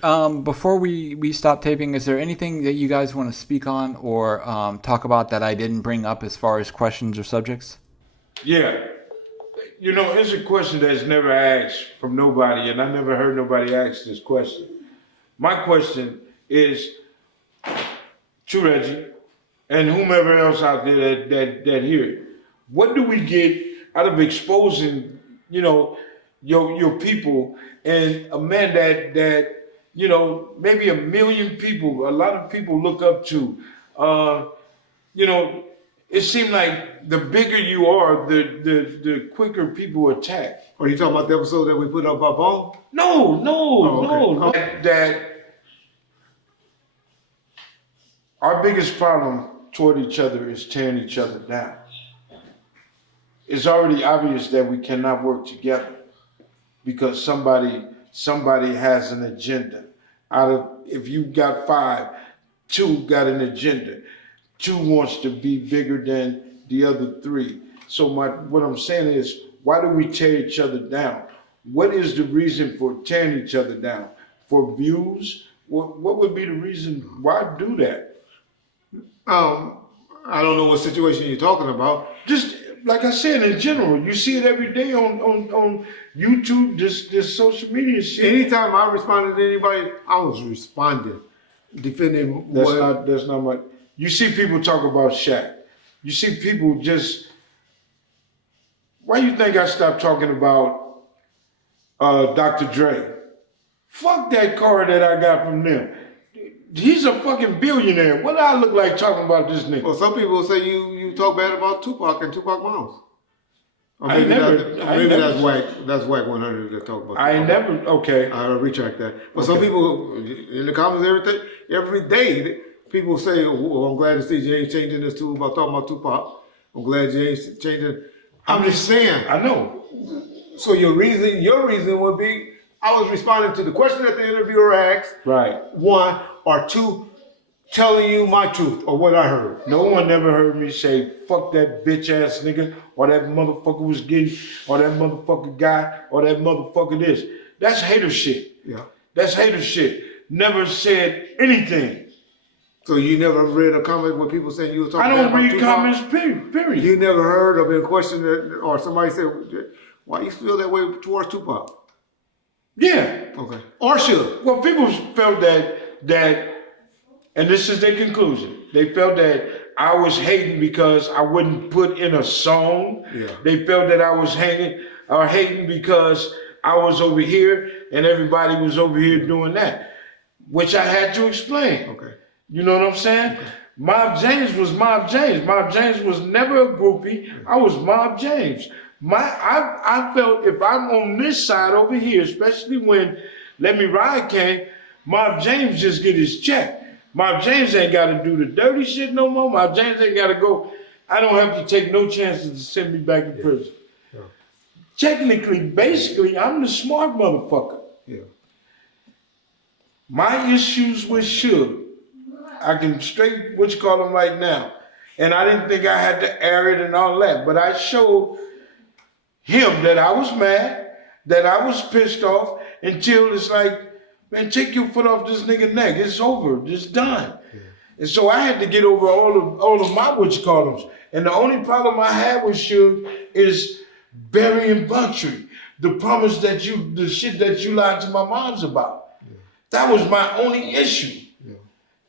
Before we stop taping, is there anything that you guys want to speak on or talk about that I didn't bring up as far as questions or subjects? Yeah. You know, it's a question that's never asked from nobody, and I never heard nobody ask this question. My question is to Reggie and whomever else out there that hear it. What do we get out of exposing, you know, your people and a man that you know, maybe a million people, a lot of people look up to. You know, it seemed like the bigger you are, the quicker people attack. Are you talking about the episode that we put up our phone? No, Oh, okay. no. That our biggest problem toward each other is tearing each other down. It's already obvious that we cannot work together because somebody has an agenda. Out of, if you got 5, 2 got an agenda. 2 wants to be bigger than the other 3. So what I'm saying is, why do we tear each other down? What is the reason for tearing each other down? For views? What would be the reason why do that? I don't know what situation you're talking about. Just like I said, in general, you see it every day on YouTube, this social media shit. Anytime I responded to anybody, I was responding, defending. That's not my. You see people talk about Shaq. You see people just. Why do you think I stopped talking about Dr. Dre? Fuck that car that I got from them. He's a fucking billionaire. What do I look like talking about this nigga? Well, some people say you talk bad about Tupac and Tupac moms. Or I maybe never. that's whack. That's whack 100 that talk about. I Tupac. never. Okay. I retract that. But Okay. some people in the comments every day, people say, "Oh, I'm glad to see you ain't changing this too about talking about Tupac. I'm glad you ain't changing." I'm just saying. I know. So your reason would be, I was responding to the question that the interviewer asked. Right. 1 or 2, telling you my truth or what I heard. No one ever heard me say, fuck that bitch ass nigga, or that motherfucker was getting, or that motherfucker guy, or that motherfucker this. That's hater shit. Yeah. That's hater shit. Never said anything. So you never read a comment where people saying you were talking I don't about read Tupac? comments, period. You never heard or been questioned or somebody said, why you feel that way towards Tupac? Yeah. Okay. Or should. Well, people felt that, and this is their conclusion, they felt that I was hating because I wouldn't put in a song. Yeah. They felt that I was hating because I was over here and everybody was over here doing that, which I had to explain. Okay. You know what I'm saying? Okay. Mob James was Mob James. Mob James was never a groupie. I was Mob James. I felt if I'm on this side over here, especially when Let Me Ride came, Mob James just get his check. Mob James ain't got to do the dirty shit no more. Mob James ain't got to go. I don't have to take no chances to send me back to prison. Yeah. Technically, basically, I'm the smart motherfucker. Yeah. My issues with Suge, I can straight what you call him right now. And I didn't think I had to air it and all that. But I showed him that I was mad, that I was pissed off, until it's like, man, take your foot off this nigga neck. It's over. It's done. Yeah. And so I had to get over all of my what you call them. And the only problem I had with Suge is burying Buntry. The promise that the shit that you lied to my moms about. Yeah. That was my only issue. Yeah.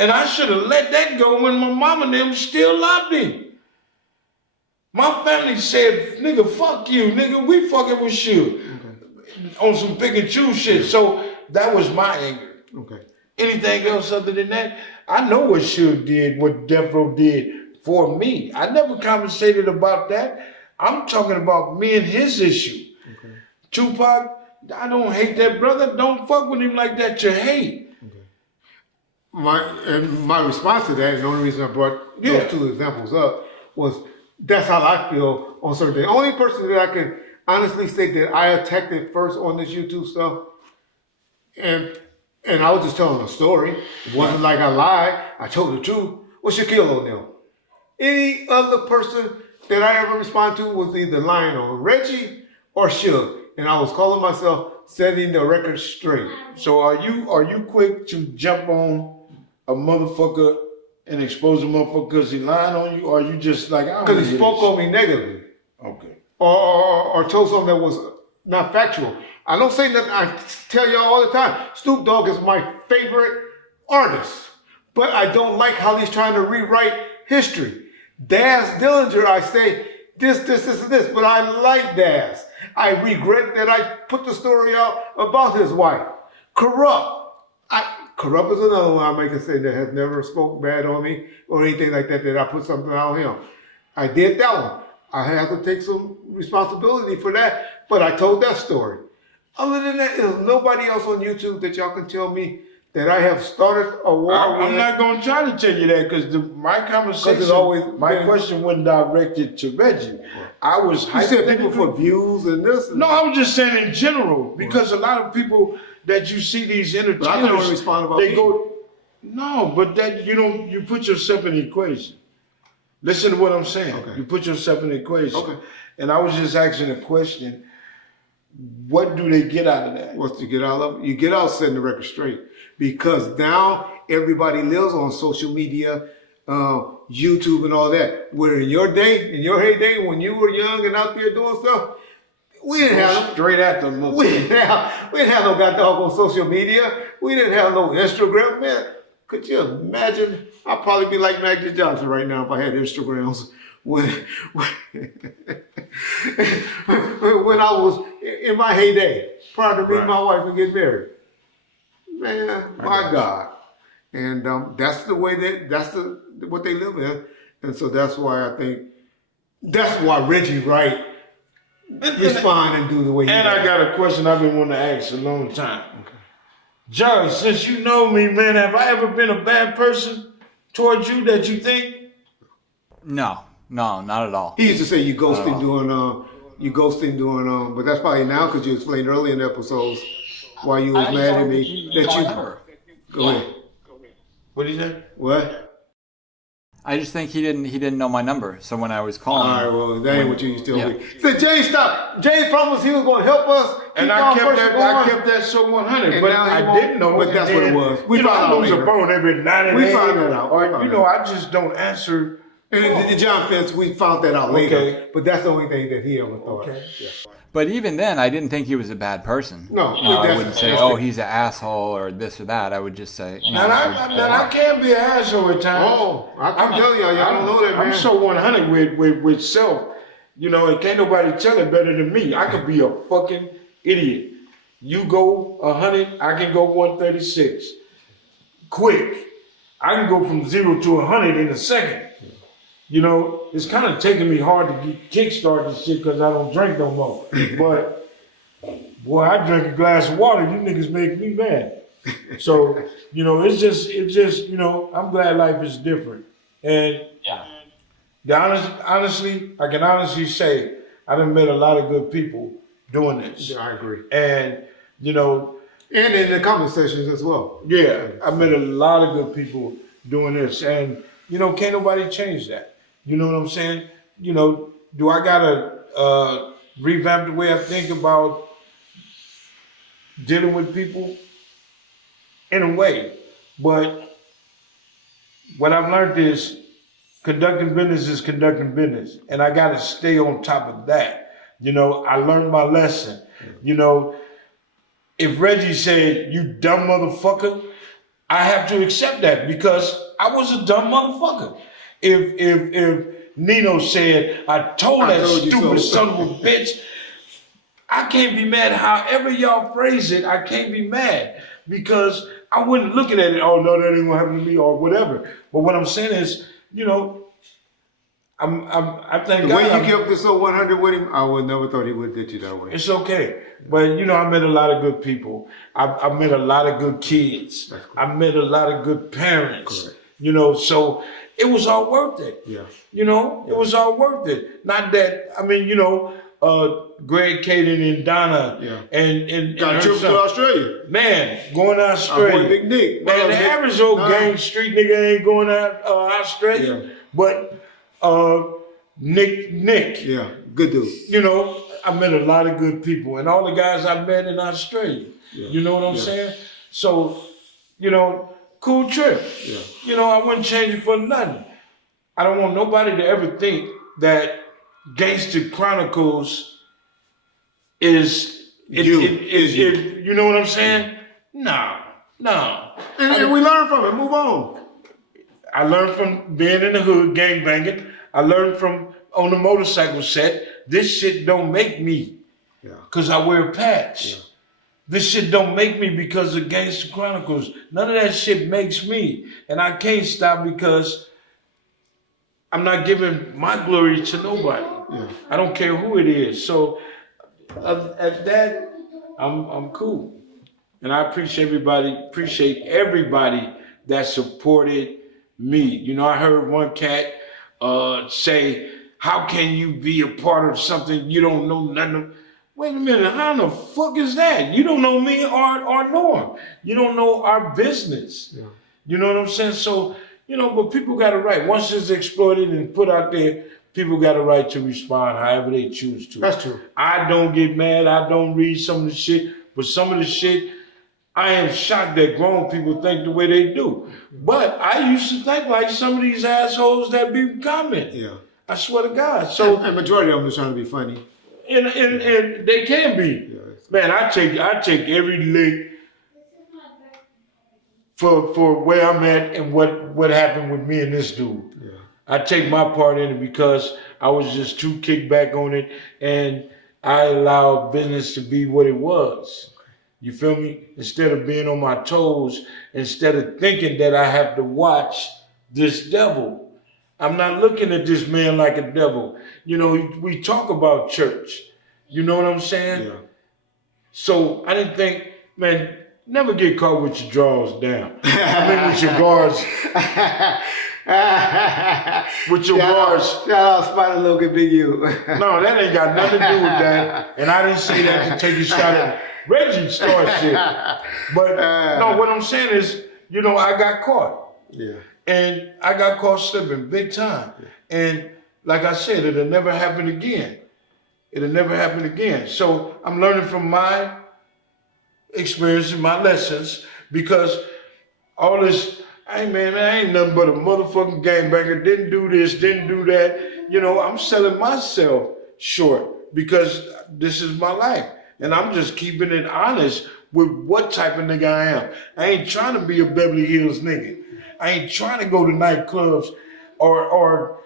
And I should have let that go when my mom and them still loved him. My family said, nigga, fuck you, nigga, we fucking with Suge. Okay. On some pick and choose shit. So that was my anger. Okay. Anything else other than that, I know what Suge did, what Death Row did for me. I never conversated about that. I'm talking about me and his issue. Okay. Tupac, I don't hate that brother. Don't fuck with him like that. You hate. Okay. My response to that, and the only reason I brought those 2 examples up was that's how I feel on certain things. The only person that I can honestly say that I attacked it first on this YouTube stuff, and I was just telling a story. It wasn't like I lied. I told the truth. Was Shaquille O'Neal. Any other person that I ever responded to was either lying on Reggie or Suge. And I was calling myself setting the record straight. So are you quick to jump on a motherfucker and expose a motherfucker because he lying on you, or are you just like, I don't Because he spoke on me negatively. Okay. Or told something that was not factual. I don't say nothing. I tell y'all all the time, Snoop Dogg is my favorite artist. But I don't like how he's trying to rewrite history. Daz Dillinger, I say, this, and this. But I like Daz. I regret that I put the story out about his wife. Corrupt. Corrupt is another one I can say that has never spoke bad on me or anything like that, that I put something out on him. I did that one. I have to take some responsibility for that, but I told that story. Other than that, there's nobody else on YouTube that y'all can tell me that I have started a war with. I'm not going to try to tell you that because my conversation, my question wasn't directed to Reggie. I was You said people for views and this? No, I was just saying in general because a lot of people that you see these entertainers, I can only respond about they me. go, no, but that you put yourself in the equation. Listen to what I'm saying. Okay. You put yourself in the equation. Okay. And I was just asking a question. What do they get out of that? What's you get out of it? You get out setting the record straight. Because now everybody lives on social media, YouTube and all that. Where in your day, in your heyday, when you were young and out there doing stuff, we didn't have straight at them. we didn't have no goddamn on social media. We didn't have no Instagram, man. Could you imagine? I'd probably be like Magic Johnson right now if I had Instagrams. When I was in my heyday, prior to me and my wife would get married. Man, my God. And that's the way what they live in. And so that's why I think, that's why Reggie Wright respond and do the way he does. And I got a question I've been wanting to ask a long time. Okay. Judge, since you know me, man, have I ever been a bad person towards you that you think? No, not at all. He used to say you ghosting doing, but that's probably now because you explained earlier in the episodes why you was mad at me that you. Go ahead. What did he say? What? I just think he didn't know my number. So when I was calling, all right, well, that ain't what you used to tell me. Said Jay, stop. Jay promised he was going to help us. And I kept that so 100, but I didn't know. But that's what it was. We found out later. A phone every 90 We found that out. Or, I just don't answer. And John Fence, we found that out later. But that's the only thing that he ever thought. Okay. Yeah. But even then, I didn't think he was a bad person. No, I wouldn't say, "Oh, he's an asshole" or this or that. I would just say, I can be an asshole at times. Oh, I'm telling y'all don't know that, man. I'm so 100 with self. And can't nobody tell it better than me. I could be a fucking idiot. You go 100, I can go 136. Quick. I can go from 0 to 100 in a second. It's kind of taking me hard to kickstart this shit because I don't drink no more. But, boy, I drink a glass of water. You niggas make me mad. So, it's just, I'm glad life is different. And honestly, I can honestly say I done met a lot of good people doing this. Yeah, I agree. And, and in the comment sections as well. Yeah, I met a lot of good people doing this. And, can't nobody change that. You know what I'm saying? Do I gotta revamp the way I think about dealing with people? In a way. But what I've learned is conducting business is conducting business. And I gotta stay on top of that. I learned my lesson. If Reggie said, "You dumb motherfucker," I have to accept that because I was a dumb motherfucker. If Nino said, I told that stupid son of a bitch, I can't be mad. However y'all phrase it, I can't be mad because I wasn't looking at it, oh no, that ain't gonna happen to me or whatever. But what I'm saying is, I think the way you kept this so 100 with him, I would never thought he would did you that way. It's okay. But, I met a lot of good people. I met a lot of good kids. Cool. I met a lot of good parents. Correct. So it was all worth it. Yeah. It was all worth it. Not that, Greg, Kaden, and Donna, and got a trip to Australia. Man, going to Australia. Our boy Big Nick. Man, the average old gang street nigga ain't going out Australia. Yeah. But Nick. Yeah, good dude. I met a lot of good people, and all the guys I met in Australia. Yeah. You know what I'm Yeah. saying? So, you know, cool trip. Yeah. You know, I wouldn't change it for nothing. I don't want nobody to ever think that Gangster Chronicles is you know what I'm saying? No. And we learn from it. Move on. I learned from being in the hood, gangbanging. I learned from on the motorcycle set. This shit don't make me because I wear a patch. Yeah. This shit don't make me because of Gangster Chronicles. None of that shit makes me. And I can't stop because I'm not giving my glory to nobody. Yeah. I don't care who it is. So at that, I'm cool. And I appreciate everybody that supported me. You know, I heard one cat say, how can you be a part of something you don't know nothing of? Wait a minute, how the fuck is that? You don't know me or know him. You don't know our business. Yeah. You know what I'm saying? So, you know, but people got a right. Once it's exploited and put out there, people got a right to respond however they choose to. That's true. I don't get mad. I don't read some of the shit. But some of the shit, I am shocked that grown people think the way they do. But I used to think like some of these assholes that be commenting. Yeah. I swear to God. So and majority of them are trying to be funny. And they can be. Yeah, man, I take every lick for where I'm at and what happened with me and this dude. Yeah. I take my part in it because I was just too kicked back on it and I allowed business to be what it was. You feel me? Instead of being on my toes, instead of thinking that I have to watch this devil. I'm not looking at this man like a devil. You know, we talk about church. You know what I'm saying? Yeah. So I didn't think, man, never get caught with your drawers down. I mean, with your guards. With your guards. Shout out, Spider Logan, Big U. No, that ain't got nothing to do with that. And I didn't say that to take a shot at Reggie start shit. But no, what I'm saying is, you know, I got caught. Yeah. And I got caught slipping big time. Yeah. And like I said, it'll never happen again. It'll never happen again. So I'm learning from my experience and my lessons because all this, hey man, I ain't nothing but a motherfucking gangbanger. Didn't do this, didn't do that. You know, I'm selling myself short because this is my life. And I'm just keeping it honest with what type of nigga I am. I ain't trying to be a Beverly Hills nigga. I ain't trying to go to nightclubs or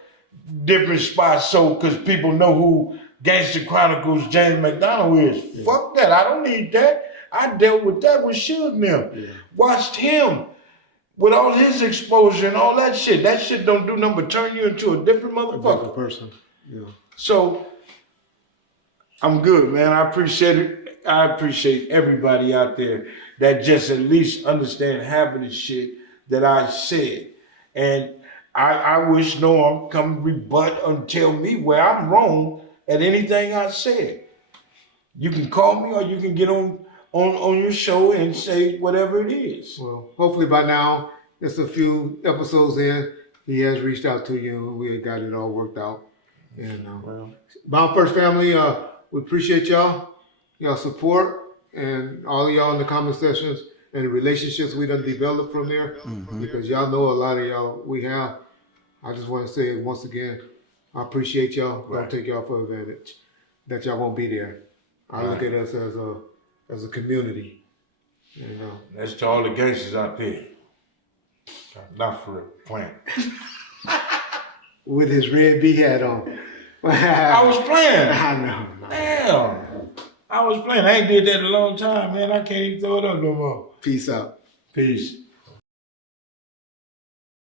different spots so because people know who Gangster Chronicles James McDonald is. Yeah. Fuck that. I don't need that. I dealt with that with Suge now. Yeah. Watched him with all his exposure and all that shit. That shit don't do nothing but turn you into a different motherfucker. A different person. Yeah. So I'm good, man. I appreciate it. I appreciate everybody out there that just at least understand half of the shit that I said. And I wish Norm come rebut and tell me where I'm wrong at anything I said. You can call me or you can get on your show and say whatever it is. Well, hopefully by now, just a few episodes in, he has reached out to you and we got it all worked out. And Bound First family, we appreciate y'all support and all of y'all in the comment sections and the relationships we done developed from there because y'all know a lot of y'all we have. I just want to say it once again, I appreciate y'all. Don't take y'all for advantage that y'all won't be there. I look at us as a community. You know. That's to all the gangsters out there. Not for a plant. With his red B hat on. I was playing. I know. Damn. I was playing. I ain't did that in a long time, man. I can't even throw it up no more. Peace out. Peace.